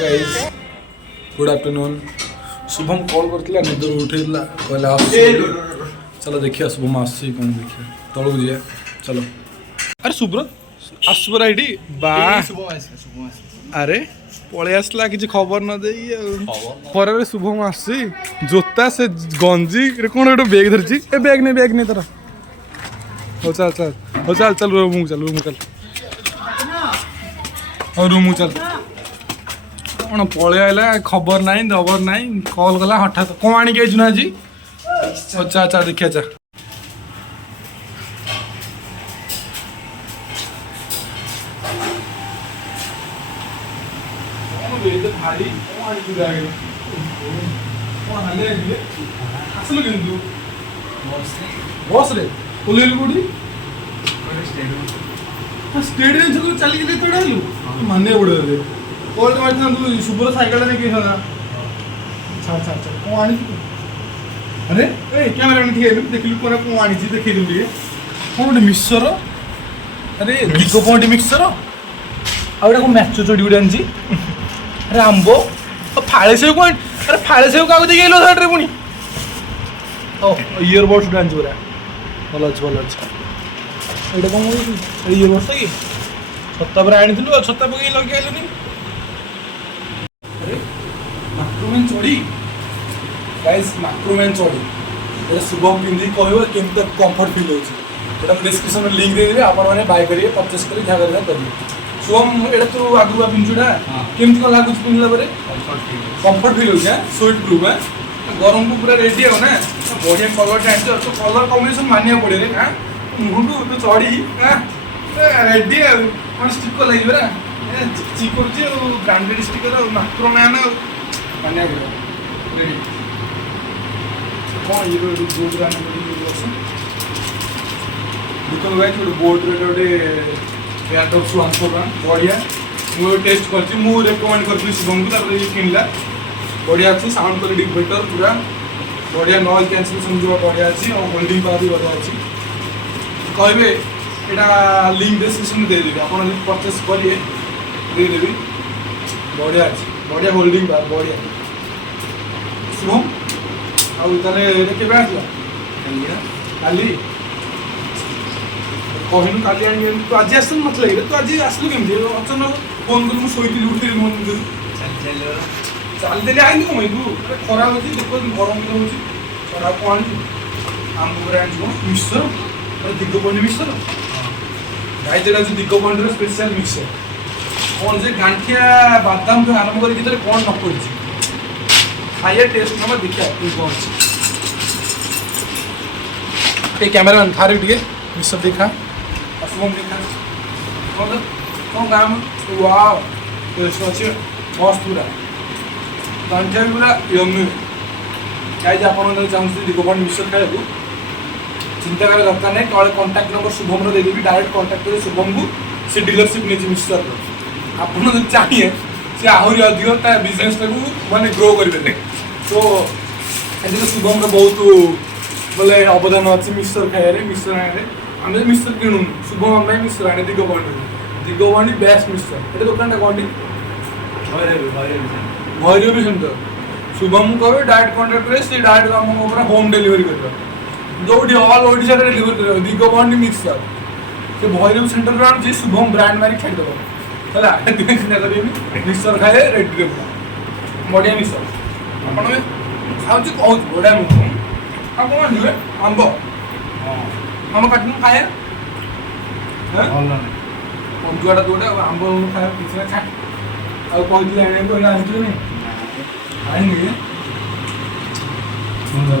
Guys good afternoon. Shubham call करथिला निदर उठेला कहला चलो देखिए शुभम आसी कौन देखिए तलू जिया चलो। अरे सुब्रत आसुबरा एठी बा अरे पळे आसला किछि खबर न देई खबर शुभम आसी जोता से गंजी रे कोन एटो बैग धरछि ए बैग ने तोरा हो चल रूम चल और रूम चल कौन पलि आइला खबर ना दबर ना कल कला हठात कौन आणिक आइछु ना आज अच्छा देखिया चा भारी आसल कि बस रे ओलेलु कोडी स्टेडियम से चल के तोड़ा लु माने बड़े रे कोल्ड मारता तू सुपर साइकिल ने के था अच्छा कौन आनी अरे ए कैमरा में ठीक देखलु कोन को आनी छी देखि दु लिए कोन मिक्सर अरे दिगो पॉइंट मिक्सर आ एटा को मैच चोडी उडी आनी अरे आंबो फाळे से कोन अरे फाळे से कागो दे गेलो साइड रे पुनी ओ ईयरबड्स डांस पूरा भलो अच्छा एटा कौन ईयरबड्स की छत्ता पर आनी थिलु छत्ता पके लगे आइलुनी अरे macroman चोडी गाइस macroman चोडी ए शुभम पिंदी कहबो केमते कंफर्ट फील होची एटा डिस्क्रिप्शन में लिंक दे देबे आपण माने बाय करिए परचेस करी जा करिए शुभम एटा तू आगुआ पिंचुडा केमते को लागु पिनला परे कंफर्ट फील होची स्वीट प्रूफ है गरम को पूरा रेडी हो ना बढ़िया कलर टाइप तो कलर कॉम्बिनेशन मानिया पड़े रे हां मुंडू तो चढ़ी हां रेडी कौन स्टिकर लगे बरा चिक करछे ब्रांडेड स्टिकर macroman मानिया रेडी कौन ये जो ब्रांड दुकान गए छोड़ बोर्ड रे गोटे एयरटॉप सु आंसर बढ़िया मु टेस्ट करछि मु रेकमेंड करछि शुभम को तारे किनला बढ़िया अच्छी साउंड क्वालिटी बेटर पूरा बढ़िया नॉइज कैंसलेशन जो बढ़िया अच्छी और होल्डिंग पावर भी बढ़िया अच्छी कहबे एटा लिंक डिस्क्रिप्शन में दे देबे आपण जब परचेस करिए दे देबी बढ़िया अच्छी बढ़िया होल्डिंग पावर बढ़िया शुभम आ ताले एटा केबे आसला काली कहनु काली आनी तो आज आसन मत लगे तो आज आसलु केमती अचानक फोन कर मु सोइती उठे मन चल देले आइनु कमै तू अरे खरा होची देखो गरम के होची खरा कोन आम ब्रांड को मिक्सर अरे दिगो पॉइंट मिक्सर गाय जेडा जो दिगो पॉइंट रो स्पेशल मिक्सर कोन जे गांठिया बादाम जो आरंभ करी कितरे कोन न पड़ची खाया टेस्ट हम देखिया तू कोन ए कैमरामैन थारे दिए मिक्सर देखा असुम देखा कौन काम वाओ तो सोचिए मस्त पूरा गांठिया भी पूरा यम्मी क्या आप चाहते दिगोपन मिक्सर खाया चिंता कर दरकार नहीं तले कांटेक्ट नंबर शुभम दे देवी डायरेक्ट कांटेक्ट कर शुभम को से डीलरशिप नहीं मिक्सर आप चाहिए से आहरी अधिक बिजनेस माने ग्रो करेंगे तो ये शुभम का बहुत बोले अवदान अच्छी मिक्सर खाए मिक्सर आने आम मिक्सर किणु शुभम आम मिक्सर आने दिगोपन बेस्ट मिक्सर ये दुकान कौन भैरवी सेंटर शुभम कहे डायरेक्ट कांटेक्ट करे से डायरेक्ट हम होम डिलीवरी कर जो ऑल ओडिशा डिलीवरी कर दिगोपन मिक्सर से भैरवी सेंटर रे आनी शुभम ब्रांड मारी खाई दबो हला चिंता करिए मिक्सर खाए रेडी रे बढ़िया मिक्सर आपण में खाऊ कहू बढ़िया मिक्सर आप कौन हुए आंब हम काटन खाए हैं भल नहीं पंजुआटा दोटा आंब खाए किसी खा आ कहले आने को आनी नहीं सुंदर